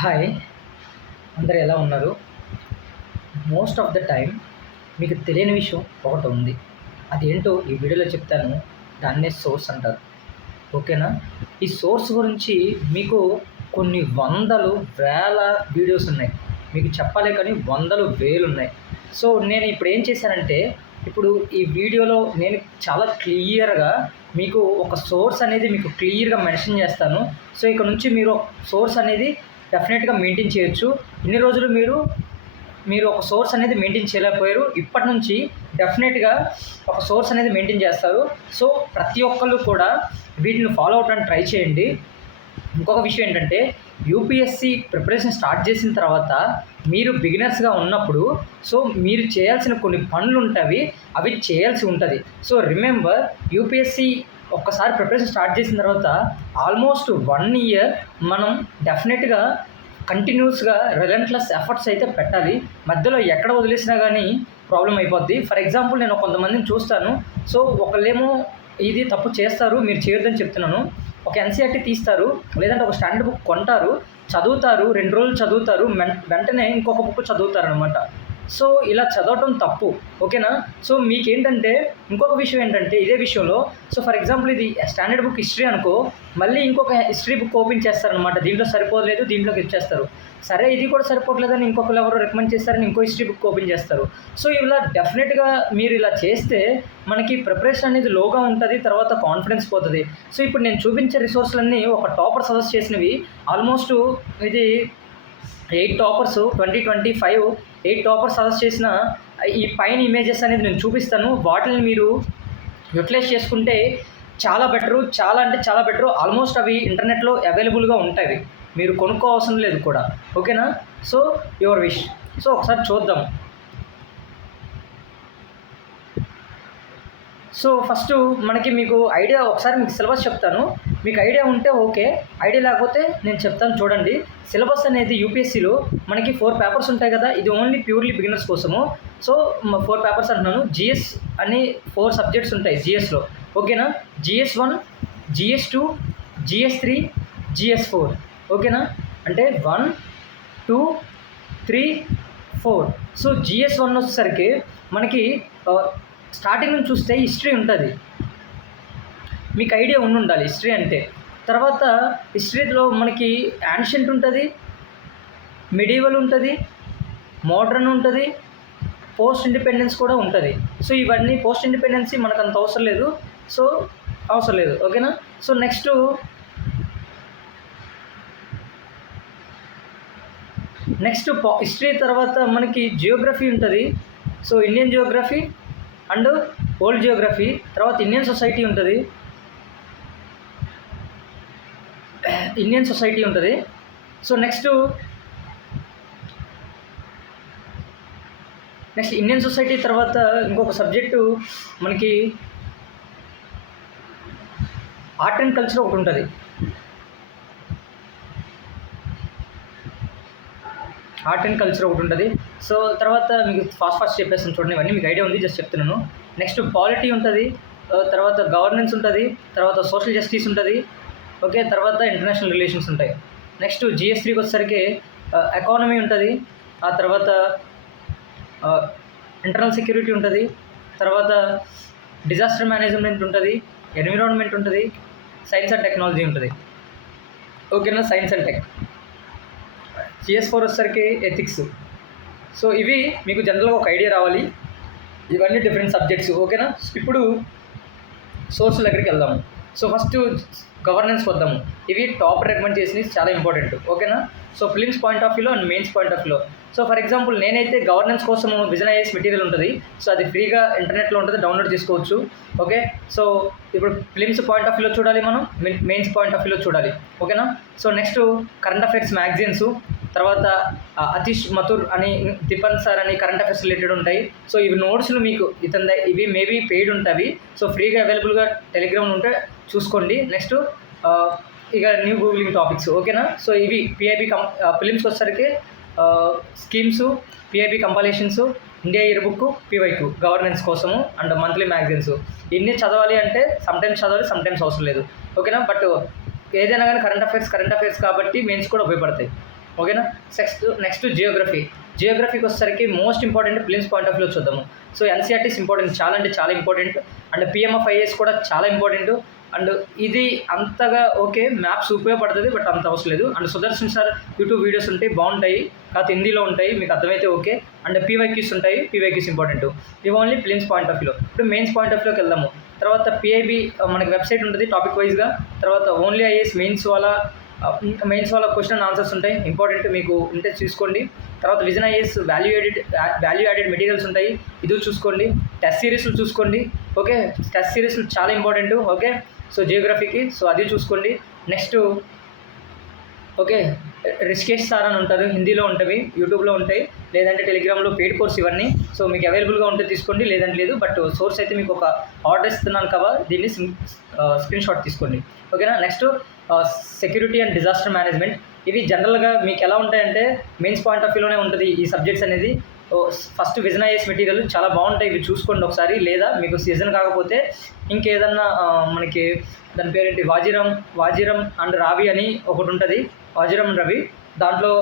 Hi, అందరు ఎలా ఉన్నారు? మోస్ట్ ఆఫ్ ద టైం మీకు తెలియని విషయం ఒకటి ఉంది. అదేంటో ఈ వీడియోలో చెప్తాను. దాన్నే సోర్స్ అంటారు. ఓకేనా? ఈ సోర్స్ గురించి మీకు కొన్ని వందలు వేల వీడియోస్ ఉన్నాయి. మీకు చెప్పాలి కానీ వందలు వేలు ఉన్నాయి. సో నేను ఇప్పుడు ఏం చేశానంటే, ఇప్పుడు ఈ వీడియోలో నేను చాలా క్లియర్గా మీకు ఒక సోర్స్ అనేది మీకు క్లియర్గా మెన్షన్ చేస్తాను. సో ఇక్కడ నుంచి మీరు సోర్స్ అనేది డెఫినెట్గా మెయింటైన్ చేయొచ్చు. ఇన్ని రోజులు మీరు ఒక సోర్స్ అనేది మెయింటైన్ చేయలేకపోయారు. ఇప్పటి నుంచి డెఫినెట్గా ఒక సోర్స్ అనేది మెయింటైన్ చేస్తారు. సో ప్రతి ఒక్కళ్ళు కూడా వీటిని ఫాలో అవడానికి ట్రై చేయండి. ఇంకొక విషయం ఏంటంటే, యూపీఎస్సి ప్రిపరేషన్ స్టార్ట్ చేసిన తర్వాత మీరు బిగినర్స్గా ఉన్నప్పుడు సో మీరు చేయాల్సిన కొన్ని పనులు ఉంటాయి, అవి చేయాల్సి ఉంటుంది. సో రిమెంబర్, యూపీఎస్సి ఒక్కసారి ప్రిపరేషన్ స్టార్ట్ చేసిన తర్వాత ఆల్మోస్ట్ 1 ఇయర్ మనం డెఫినెట్గా కంటిన్యూస్గా రిలెంట్లెస్ ఎఫర్ట్స్ అయితే పెట్టాలి. మధ్యలో ఎక్కడ వదిలేసినా కానీ ప్రాబ్లం అయిపోద్ది. ఫర్ ఎగ్జాంపుల్, నేను కొంతమందిని చూస్తాను. సో ఒకళ్ళేమో ఇది తప్పు చేస్తారు, మీరు చేయొద్దని చెప్తున్నాను. ఒక ఎన్సీఆర్టీ తీస్తారు, లేదంటే ఒక స్టాండర్డ్ బుక్ కొంటారు, చదువుతారు, 2 రోజులు చదువుతారు, వెంటనే ఇంకొక బుక్ చదువుతారు అనమాట. సో ఇలా చదవటం తప్పు. ఓకేనా? సో మీకేంటంటే ఇంకొక విషయం ఏంటంటే, ఇదే విషయంలో సో ఫర్ ఎగ్జాంపుల్ ఇది స్టాండర్డ్ బుక్ హిస్టరీ అనుకో, మళ్ళీ ఇంకొక హిస్టరీ బుక్ ఓపెన్ చేస్తారనమాట. దీంట్లో సరిపోలేదు, దీంట్లోకి ఇచ్చేస్తారు. సరే ఇది కూడా సరిపోవట్లేదని ఇంకొకరు ఎవరు రికమెండ్ చేస్తారని ఇంకో హిస్టరీ బుక్ ఓపెన్ చేస్తారు. సో ఇలా డెఫినెట్గా మీరు ఇలా చేస్తే మనకి ప్రిపరేషన్ అనేది లోగా ఉంటుంది, తర్వాత కాన్ఫిడెన్స్ పోతుంది. సో ఇప్పుడు నేను చూపించే రిసోర్స్లన్నీ ఒక టాపర్ సజెస్ట్ చేసినవి. ఆల్మోస్ట్ ఇది 8 టాపర్స్ 2025 8 టాపర్స్ సజెస్ట్ చేసిన ఈ పైన ఇమేజెస్ అనేది నేను చూపిస్తాను. వాటిని మీరు యూటిలైజ్ చేసుకుంటే చాలా బెటరు, చాలా అంటే చాలా బెటరు. ఆల్మోస్ట్ అవి ఇంటర్నెట్లో అవైలబుల్గా ఉంటాయి, మీరు కొనుక్కోవాల్సిన లేదు కూడా. ఓకేనా? So your wish. సో ఒకసారి చూద్దాం. సో ఫస్ట్ మీకు ఐడియా, ఒకసారి మీకు సిలబస్ చెప్తాను. మీకు ఐడియా ఉంటే ఓకే, ఐడియా లేకపోతే నేను చెప్తాను చూడండి. సిలబస్ అనేది యూపీఎస్సీలో మనకి 4 పేపర్స్ ఉంటాయి కదా. ఇది ఓన్లీ ప్యూర్లీ బిగినర్స్ కోసము. సో 4 పేపర్స్ అంటున్నాను. జిఎస్ అని 4 సబ్జెక్ట్స్ ఉంటాయి జిఎస్లో. ఓకేనా? GS1, GS2, GS3, GS4. ఓకేనా? అంటే 1, 2, 3, 4. సో GS1 వచ్చేసరికి మనకి స్టార్టింగ్ నుంచి చూస్తే హిస్టరీ ఉంటుంది. మీకు ఐడియా ఉండాలి హిస్టరీ అంటే. తర్వాత హిస్టరీలో మనకి యాన్షియంట్ ఉంటుంది, మిడివల్ ఉంటుంది, మోడర్న్ ఉంటుంది, పోస్ట్ ఇండిపెండెన్స్ కూడా ఉంటుంది. సో ఇవన్నీ పోస్ట్ ఇండిపెండెన్సీ మనకు అంత అవసరం లేదు. సో అవసరం లేదు. ఓకేనా? సో నెక్స్ట్ హిస్టరీ తర్వాత మనకి జియోగ్రఫీ ఉంటుంది. So Indian Geography and old Geography. తర్వాత ఇండియన్ సొసైటీ ఉంటుంది. సో నెక్స్ట్ ఇండియన్ సొసైటీ తర్వాత ఇంకొక సబ్జెక్టు మనకి ఆర్ట్ అండ్ కల్చర్ ఒకటి ఉంటుంది. సో తర్వాత మీకు ఫాస్ట్ చెప్పేస్తాను చూడండి. ఇవన్నీ మీకు ఐడియా ఉంది, జస్ట్ చెప్తున్నాను. నెక్స్ట్ పాలిటీ ఉంటుంది, తర్వాత గవర్నెన్స్ ఉంటుంది, తర్వాత సోషల్ జస్టిస్ ఉంటుంది. ఓకే, తర్వాత ఇంటర్నేషనల్ రిలేషన్స్ ఉంటాయి. నెక్స్ట్ GS3కి వచ్చేసరికి ఎకానమీ ఉంటుంది, ఆ తర్వాత ఇంటర్నల్ సెక్యూరిటీ ఉంటుంది, తర్వాత డిజాస్టర్ మేనేజ్మెంట్ ఉంటుంది, ఎన్విరాన్మెంట్ ఉంటుంది, సైన్స్ అండ్ టెక్నాలజీ ఉంటుంది. ఓకేనా? Science and tech. GS4 వచ్చేసరికి ఎథిక్స్. సో ఇవి మీకు జనరల్గా ఒక ఐడియా రావాలి. ఇవన్నీ డిఫరెంట్ సబ్జెక్ట్స్. ఓకేనా? ఇప్పుడు సోర్స్ దగ్గరికి వెళ్దాము. సో ఫస్ట్ గవర్నెన్స్ వద్దాము. ఇవి టాప్ రికమెండ్ చేసినవి, చాలా ఇంపార్టెంట్. ఓకేనా? సో ఫిలిమ్స్ పాయింట్ ఆఫ్ వ్యూలో అండ్ మెయిన్స్ పాయింట్ ఆఫ్ వ్యూలో. సో ఫర్ ఎగ్జాంపుల్, నేనైతే గవర్నెన్స్ కోసం విజన్ ఐఏఎస్ మెటీరియల్ ఉంటుంది. సో అది ఫ్రీగా ఇంటర్నెట్లో ఉంటుంది, డౌన్లోడ్ చేసుకోవచ్చు. ఓకే, సో ఇప్పుడు ఫిలిమ్స్ పాయింట్ ఆఫ్ వ్యూలో చూడాలి, మనం మెయిన్స్ పాయింట్ ఆఫ్ వ్యూలో చూడాలి. ఓకేనా? So next current affairs magazines, తర్వాత అతీష్ మథుర్ అని, దీపన్ సార్ అని కరెంట్ అఫైర్స్ రిలేటెడ్ ఉంటాయి. సో ఇవి నోట్స్లు మీకు ఇవి మేబీ పెయిడ్ ఉంటాయి. సో ఫ్రీగా అవైలబుల్గా టెలిగ్రామ్ ఉంటే చూసుకోండి. నెక్స్ట్ ఇక న్యూ గూగులింగ్ టాపిక్స్. ఓకేనా? సో ఇవి పిఐబి ఫిలిమ్స్కి వచ్చేసరికి schemes, PIB compilations, India year book, PYQ governance కోసము అండ్ మంత్లీ మ్యాగజైన్స్. ఇన్ని చదవాలి అంటే సమ్టైమ్స్ చదవాలి, సమ్టైమ్స్ అవసరం లేదు. ఓకేనా? బట్ ఏదైనా కానీ కరెంట్ అఫైర్స్ కాబట్టి మెయిన్స్ కూడా ఉపయోగపడతాయి. ఓకేనా. నెక్స్ట్ జియోగ్రఫీకి వచ్చేసరికి most important prelims point of view చూద్దాము. సో ఎన్సీఆర్టీస్ ఇంపార్టెంట్, చాలా అంటే చాలా ఇంపార్టెంట్. అండ్ పిఎంఎఫ్ఐఏఎస్ కూడా చాలా ఇంపార్టెంట్. అండ్ ఇది అంతగా ఓకే, మ్యాప్స్ ఉపయోగపడుతుంది బట్ అంత అవసరం లేదు. And Sudarshan sir YouTube videos ఉంటాయి, బాగుంటాయి, కాకపోతే హిందీలో ఉంటాయి, మీకు అర్థమైతే ఓకే. అండ్ పీవైక్యూస్ ఉంటాయి, పీవైక్యూస్ ఇంపార్టెంట్. ఇవి ఓన్లీ ప్రిలిమ్స్ పాయింట్ ఆఫ్ వ్యూలో. ఇప్పుడు మెయిన్స్ పాయింట్ ఆఫ్ వ్యూకి వెళ్దాము. తర్వాత పిఐబి మనకి వెబ్సైట్ ఉంటుంది టాపిక్ వైజ్గా. తర్వాత ఓన్లీ ఐఏఎస్ మెయిన్స్ వాళ్ళ క్వశ్చన్ అండ్ ఆన్సర్స్ ఉంటాయి, ఇంపార్టెంట్, మీకు ఉంటే చూసుకోండి. తర్వాత vision IAS value added materials ఉంటాయి, ఇది చూసుకోండి. టెస్ట్ సిరీస్లు చూసుకోండి, ఓకే, టెస్ట్ సిరీస్లు చాలా ఇంపార్టెంట్. ఓకే, సో జియోగ్రఫీకి సో అది చూసుకోండి. నెక్స్ట్ ఓకే, రిషికేష్ సార్ అని ఉంటారు, హిందీలో ఉంటాయి, యూట్యూబ్లో ఉంటాయి, లేదంటే టెలిగ్రామ్లో పెయిడ్ కోర్స్ ఇవన్నీ. సో మీకు అవైలబుల్గా ఉంటే తీసుకోండి, లేదంటే లేదు. బట్ సోర్స్ అయితే మీకు ఒక ఆర్డర్ ఇస్తున్నాను కదా, దీన్ని స్క్రీన్ షాట్ తీసుకోండి. ఓకేనా. Next security and disaster management. ఇవి జనరల్గా మీకు ఎలా ఉంటాయంటే మెయిన్స్ పాయింట్ ఆఫ్ వ్యూలోనే ఉంటుంది ఈ సబ్జెక్ట్స్ అనేది. ఫస్ట్ విజన్ ఐఏఎస్ మెటీరియల్ చాలా బాగుంటాయి, ఇవి చూసుకోండి ఒకసారి. లేదా మీకు సీజన్ కాకపోతే ఇంకేదన్నా మనకి దాని పేరేంటి వాజిరం అండ్ రావి అని ఒకటి ఉంటుంది, వాజిరం రవి, దాంట్లో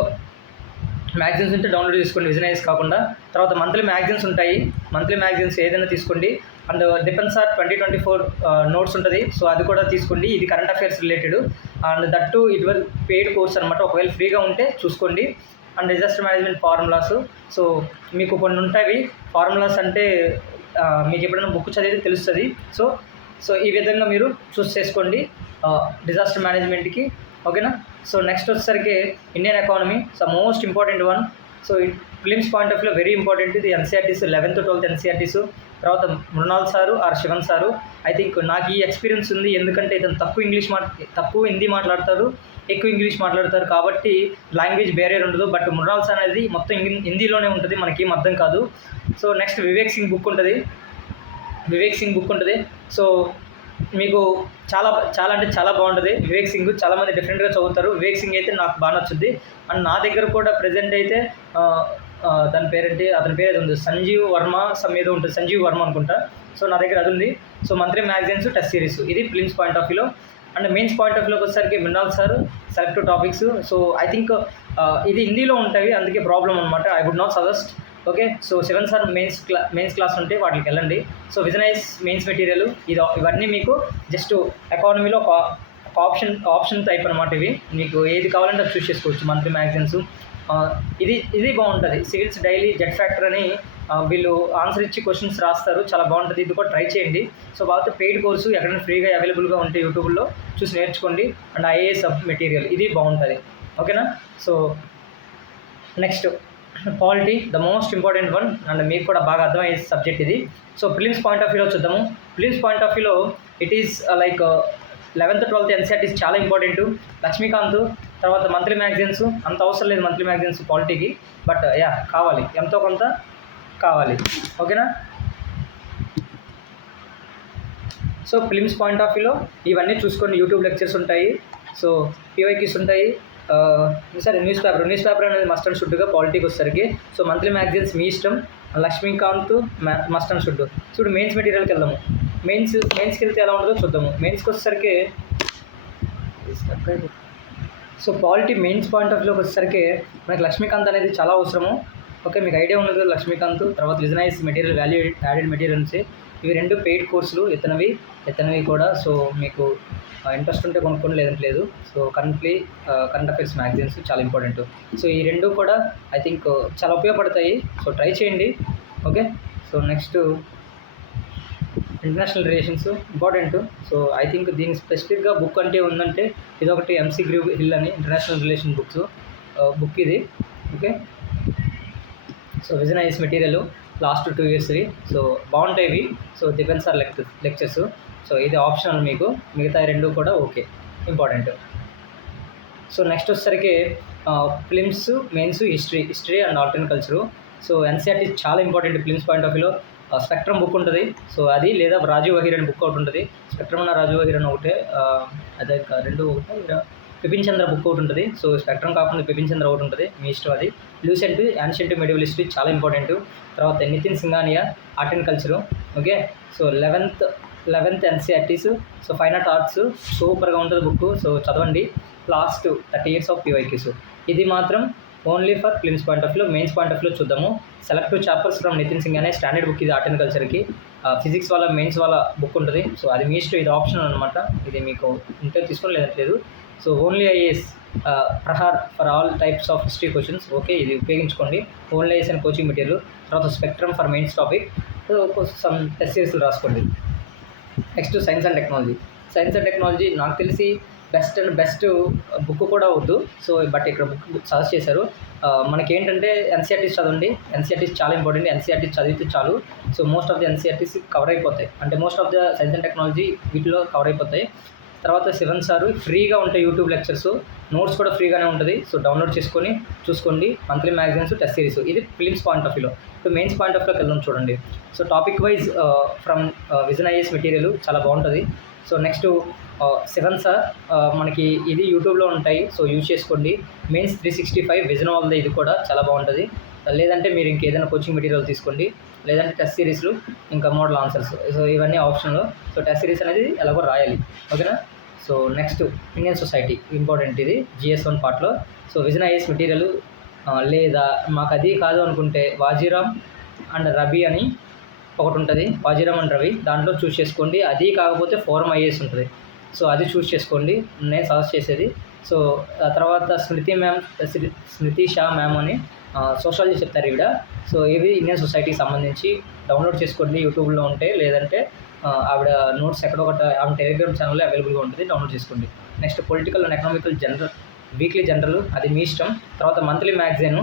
మ్యాగజైన్స్ ఉంటే డౌన్లోడ్ చేసుకోండి విజన్ ఐఏఎస్ కాకుండా. తర్వాత మంత్లీ మ్యాగజైన్స్ ఉంటాయి, మంత్లీ మ్యాగజైన్స్ ఏదైనా తీసుకోండి. అండ్ డిఫెన్స్ ఆర్ 2024 నోట్స్ ఉంటుంది, సో అది కూడా తీసుకోండి, ఇది current affairs related. And that it was paid course అనమాట, ఒకవేళ ఫ్రీగా ఉంటే చూసుకోండి. And disaster management formulas, so మీకు కొన్ని ఉంటాయి ఫార్ములాస్, అంటే మీకు ఎప్పుడైనా బుక్ చదివితే తెలుస్తుంది. సో ఈ విధంగా మీరు చూస్ చేసుకోండి డిజాస్టర్ మేనేజ్మెంట్కి. ఓకేనా. సో నెక్స్ట్ వచ్చేసరికి Indian economy, so most important one. So prelims point of view very important. ఇది ఎన్సీఆర్టీస్ 11th 12th ఎన్సీఆర్టీస్. తర్వాత Mrinal sir R Shivan sir, I think నాకు ఈ ఎక్స్పీరియన్స్ ఉంది, ఎందుకంటే ఇతను తక్కువ హిందీ మాట్లాడతారు, ఎక్కువ ఇంగ్లీష్ మాట్లాడతారు, కాబట్టి లాంగ్వేజ్ బ్యారియర్ ఉండదు. బట్ మృణాల్ సార్ అనేది మొత్తం హిందీలోనే ఉంటుంది, మనకేం అర్థం కాదు. So next Vivek Singh book ఉంటుంది. సో మీకు చాలా అంటే చాలా బాగుంటుంది వివేక్ సింగ్. చాలామంది డిఫరెంట్గా చదువుతారు, వివేక్ సింగ్ అయితే నాకు బాగా నచ్చుద్ది. అండ్ నా దగ్గర కూడా ప్రజెంట్ అయితే దాని పేరేంటి, అతని పేరు ఏది ఉంది, సంజీవ్ వర్మ సమ్ ఏదో ఉంటుంది, సంజీవ్ వర్మ అనుకుంటా. సో నా దగ్గర అది ఉంది. So monthly magazines, test series, ఇది ప్రిలిమ్స్ పాయింట్ ఆఫ్ వ్యూలో. అండ్ మెయిన్స్ పాయింట్ ఆఫ్ వ్యూలోకి వచ్చేసరికి Mrinal sir selective topics. So I think ఇది హిందీలో ఉంటాయి, అందుకే ప్రాబ్లం అనమాట, I would not suggest. Okay, so 7 sir mains class ఉంటే వాటికి వెళ్ళండి. So vision IAS mains material, ఇవన్నీ మీకు జస్ట్ ఎకానమీలో ఒక ఆప్షన్ టైప్ అనమాట. ఇవి మీకు ఏది కావాలంటే అది చూస్ చేసుకోవచ్చు. మంత్లీ మ్యాగజైన్స్, ఇది బాగుంటుంది. సివిల్స్ డైలీ జెడ్ ఫ్యాక్టర్ అని వీళ్ళు ఆన్సర్ ఇచ్చి క్వశ్చన్స్ రాస్తారు, చాలా బాగుంటుంది, ఇది కూడా ట్రై చేయండి. సో వాళ్ళతో పెయిడ్ కోర్సు ఎక్కడైనా ఫ్రీగా అవైలబుల్గా ఉంటే యూట్యూబ్లో చూసి నేర్చుకోండి. అండ్ ఐఏఎస్ మెటీరియల్, ఇది బాగుంటుంది. ఓకేనా. So next polity, the most important one, and మీకు కూడా బాగా అర్థమయ్యే సబ్జెక్ట్ ఇది. సో ప్రిలిమ్స్ పాయింట్ ఆఫ్ వ్యూలో చూద్దాము. ప్రిలిమ్స్ పాయింట్ ఆఫ్ వ్యూలో it is like 11th 12th NCERTs చాలా ఇంపార్టెంట్. లక్ష్మీకాంత్, తర్వాత మంత్లీ మ్యాగజైన్స్ అంత అవసరం లేదు మంత్లీ మ్యాగజైన్స్ పాలిటీకి, బట్ కావాలి, ఎంతో కొంత కావాలి. ఓకేనా. సో ప్రిలిమ్స్ పాయింట్ ఆఫ్ వ్యూలో ఇవన్నీ చూసుకోండి, యూట్యూబ్ లెక్చర్స్ ఉంటాయి, సో పీవైక్యూస్ ఉంటాయి. సరే, న్యూస్ పేపర్ అనేది మస్ట్ అండ్ షుడ్గా పాలిటీకి వచ్చేసరికి. సో మంత్లీ మ్యాగజైన్స్ మీ ఇష్టం. Laxmikanth must and should. చూడు మెయిన్స్ మెటీరియల్కి వెళ్దాము. మెయిన్స్కి వెళ్తే ఎలా ఉంటుందో చూద్దాము. మెయిన్స్కి వచ్చేసరికి so polity mains point of వ్యూలోకి వచ్చేసరికి మనకి లక్ష్మీకాంత్ అనేది చాలా అవసరము. ఓకే, మీకు ఐడియా ఉన్నది లక్ష్మీకాంత్. తర్వాత vision IAS material, value added materials, ఇవి 2 పెయిడ్ కోర్సులు, ఇతనవి కూడా. సో మీకు ఇంట్రెస్ట్ ఉంటే కొనుక్కోండి, లేదంటే లేదు. సో కరెంట్ అఫైర్స్ మ్యాగజైన్స్ చాలా ఇంపార్టెంట్. సో ఈ 2 కూడా ఐ థింక్ చాలా ఉపయోగపడతాయి, సో ట్రై చేయండి. Okay. So next international relations important. So I think దీనికి స్పెసిఫిక్గా బుక్ అంటే ఉందంటే ఇదొకటి, ఎంసీ గ్రూ హిల్ అని ఇంటర్నేషనల్ రిలేషన్ బుక్ ఇది. Okay. So vision IAS material last 2 yearsవి, సో బాగుంటాయి. So defence or lectures. So ఇది ఆప్షనల్, మీకు మిగతా 2 కూడా ఓకే, ఇంపార్టెంట్. సో నెక్స్ట్ వచ్చేసరికి films mains history and art and culture. So NCERT చాలా ఇంపార్టెంట్ ఫిలిమ్స్ పాయింట్ ఆఫ్ వ్యూలో. స్పెక్ట్రమ్ బుక్ ఉంటుంది, సో అది, లేదా రాజీవ్ వహీరన్ బుక్ ఒకటి ఉంటుంది. స్పెక్ట్రమ్ అన్న రాజీవ్ వహీరన్ ఒకటే, అదే 2 ఒకటే. బిపిన్ చంద్ర బుక్ ఒకటి ఉంటుంది. సో స్పెక్ట్రమ్ కాకుండా బిపిన్ చంద్ర ఒకటి ఉంటుంది, మీ ఇష్టం అది. లూసెంట్ యాన్షియంట్ మెడివల్ హిస్టరీ చాలా ఇంపార్టెంట్. తర్వాత Nitin Singhania art and culture. Okay. So 11th 11th NCERTs. So fine arts సూపర్గా ఉంటుంది బుక్. సో చదవండి. Last 30 years of PYQs. ఇది మాత్రం only for films point of view. Mains point of view చూద్దాము. Select chapters from Nitin Singh అనే standard book ఇది art and కల్చర్కి. Physics వాళ్ళ మెయిన్స్ వాళ్ళ బుక్ ఉంటుంది. సో అది మీ ఇష్టం, ఇది ఆప్షనల్ అనమాట. ఇది మీకు ఉంటే తీసుకోండి, లేదంటలేదు. So only IAS Prahar for all types of history questions. Okay, ఇది ఉపయోగించుకోండి. Only IAS and coaching material. తర్వాత spectrum for mains topic. So some test సిరీస్లు రాసుకోండి. Next science and technology. Science and technology నాకు తెలిసి బెస్ట్ బుక్ కూడా వద్దు. So but ఇక్కడ బుక్ సజెస్ట్ చేశారు. మనకేంటంటే ఎన్సీఆర్టీస్ చదవండి. ఎన్సీఆర్టీస్ చాలా ఇంపార్టెంట్. ఎన్సీఆర్టీస్ చదివితే చాలు. So most of the NCERTs cover అయిపోతాయి. అంటే most of the science and technology వీటిలో కవర్ అయిపోతాయి. తర్వాత శివన్ సారు ఫ్రీగా ఉంటాయి యూట్యూబ్ లెక్చర్స్. నోట్స్ కూడా ఫ్రీగానే ఉంటుంది. సో డౌన్లోడ్ చేసుకొని చూసుకోండి. Monthly magazines, test series. ఇది ఫిలిమ్స్ పాయింట్ ఆఫ్ వ్యూలో. ఇప్పుడు మెయిన్స్ పాయింట్ ఆఫ్ వ్యూలోకి వెళ్దాం చూడండి. So topic wise from vision IAS material చాలా బాగుంటుంది. సో నెక్స్ట్ శివన్ సార్ మనకి ఇది యూట్యూబ్లో ఉంటాయి. సో యూజ్ చేసుకోండి. మెయిన్స్ 365 విజన్ వాళ్ళది ఇది కూడా చాలా బాగుంటుంది. లేదంటే మీరు ఇంకేదైనా కోచింగ్ మెటీరియల్ తీసుకోండి. లేదంటే టెస్ట్ సిరీస్లు, ఇంకా మోడల్ ఆన్సర్స్. సో ఇవన్నీ ఆప్షన్లో. సో టెస్ట్ సిరీస్ అనేది ఎలాగో రాయాలి. ఓకేనా. So next Indian society important. ఇది GS1 పార్ట్లో. సో విజన్ ఐఏఎస్ మెటీరియల్ లేదా మాకు అది కాదు అనుకుంటే వాజీరామ్ అండ్ రబీ అని ఒకటి ఉంటుంది. వాజీరామ్ అండ్ రవి, దాంట్లో చూస్ చేసుకోండి. అది కాకపోతే ఫోరం ఐఏఎస్ ఉంటుంది. సో అది చూస్ చేసుకోండి, నేను సజెస్ట్ చేసేది. సో తర్వాత స్మృతి షా మ్యామ్ అని సోషాలజీ చెప్తారు ఈవిడ. సో ఇవి ఇండియన్ సొసైటీకి సంబంధించి డౌన్లోడ్ చేసుకోండి, యూట్యూబ్లో ఉంటాయి. లేదంటే ఆవిడ నోట్స్ ఎక్కడొకటి ఆవిడ టెలిగ్రామ్ ఛానల్లో అవైలబుల్గా ఉంటుంది, డౌన్లోడ్ చేసుకోండి. Next political and economical general, weekly general, అది మీ ఇష్టం. తర్వాత monthly magazine.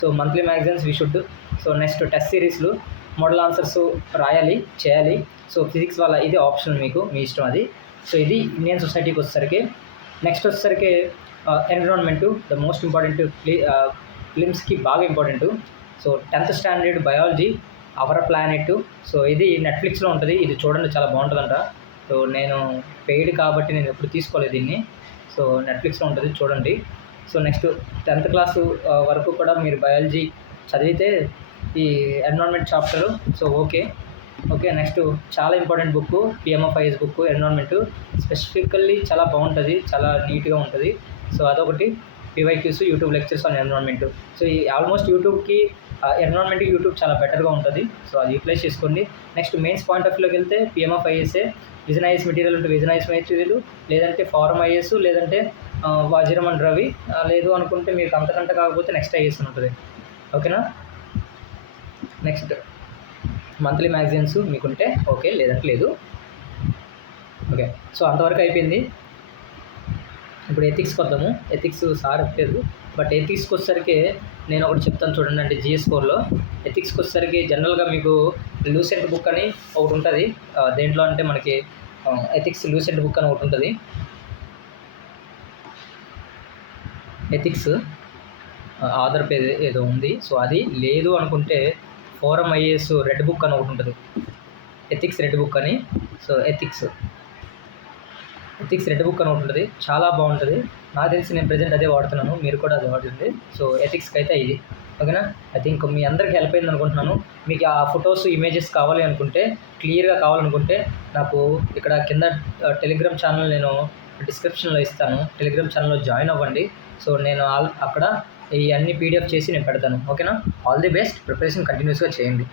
So monthly magazines we should. So next test సిరీస్లు, మోడల్ ఆన్సర్స్ రాయాలి, చేయాలి. సో ఫిజిక్స్ వల్ల ఇది ఆప్షన్, మీకు మీ ఇష్టం అది. సో ఇది ఇండియన్ సొసైటీకి వచ్చేసరికి. నెక్స్ట్ వచ్చేసరికి ఎన్విరాన్మెంటు, ద మోస్ట్ ఇంపార్టెంట్. ఫిలిమ్స్కి బాగా important. So 10th standard biology, our planet. So ఇది నెట్ఫ్లిక్స్లో ఉంటుంది. ఇది చూడండి, చాలా బాగుంటుందంట. సో నేను పెయిడ్ కాబట్టి నేను ఎప్పుడు తీసుకోలేదు దీన్ని. సో నెట్ఫ్లిక్స్లో ఉంటుంది, చూడండి. సో నెక్స్ట్ 10th క్లాసు వరకు కూడా మీరు బయాలజీ చదివితే ఈ environment chapter. So okay. Next చాలా important book, PMFIS book, environment. Specifically చాలా బాగుంటుంది, చాలా నీట్గా ఉంటుంది. సో అదొకటి. PYQs, YouTube lectures on environment. So ఈ ఆల్మోస్ట్ యూట్యూబ్కి ఎన్విరాన్మెంట్కి యూట్యూబ్ చాలా బెటర్గా ఉంటుంది. సో అది యూటిలైజ్ చేసుకోండి. నెక్స్ట్ మెయిన్స్ పాయింట్ ఆఫ్ వ్యూలోకి వెళ్తే PMFIS, విజన్ ఐఏఎస్ మెటీరియల్ ఉంటే విజన్ ఐఏఎస్ మెటీరియల్, లేదంటే ఫారం ఐఏఎస్, లేదంటే వాజీరామ్ అండ్ రవి. లేదు అనుకుంటే మీకు అంతకంటే కాకపోతే నెక్స్ట్ ఐఏఎస్ ఉంటుంది. ఓకేనా. నెక్స్ట్ మంత్లీ మ్యాగజైన్స్ మీకుంటే ఓకే, లేదంటే లేదు. ఓకే. సో అంతవరకు అయిపోయింది. ఇప్పుడు ఎథిక్స్కి వద్దాము. ఎథిక్స్ సార్ చెప్పలేదు, బట్ ఎథిక్స్కి వచ్చేసరికి నేను ఒకటి చెప్తాను చూడండి. అంటే GS4లో ఎథిక్స్కి వచ్చేసరికి జనరల్గా మీకు లూసెంట్ బుక్ అని ఒకటి ఉంటుంది. దేంట్లో అంటే మనకి ఎథిక్స్ లూసెంట్ బుక్ అని ఒకటి ఉంటుంది. ఎథిక్స్ ఆధార్ పేజ్ ఏదో ఉంది. సో అది లేదు అనుకుంటే ఫోరం ఐఏఎస్ రెడ్ బుక్ అని ఒకటి ఉంటుంది. ఎథిక్స్ రెడ్ బుక్ అని. సో ఎథిక్స్ రెడ్ బుక్ అని ఒకటి ఉంటుంది, చాలా బాగుంటుంది. నాకు తెలిసి నేను ప్రజెంట్ అదే వాడుతున్నాను, మీరు కూడా అదే వాడుతుంది. సో ఎథిక్స్కి అయితే ఇది. ఓకేనా. ఐ థింక్ మీ అందరికీ హెల్ప్ అయింది అనుకుంటున్నాను. మీకు ఆ ఫొటోస్, ఇమేజెస్ కావాలి అనుకుంటే, క్లియర్గా కావాలనుకుంటే నాకు ఇక్కడ కింద టెలిగ్రామ్ ఛానల్ నేను డిస్క్రిప్షన్లో ఇస్తాను. టెలిగ్రామ్ ఛానల్లో జాయిన్ అవ్వండి. సో నేను అక్కడ ఈ అన్ని PDF చేసి నేను పెడతాను. ఓకేనా. All the best. ప్రిపరేషన్ కంటిన్యూస్గా చేయండి.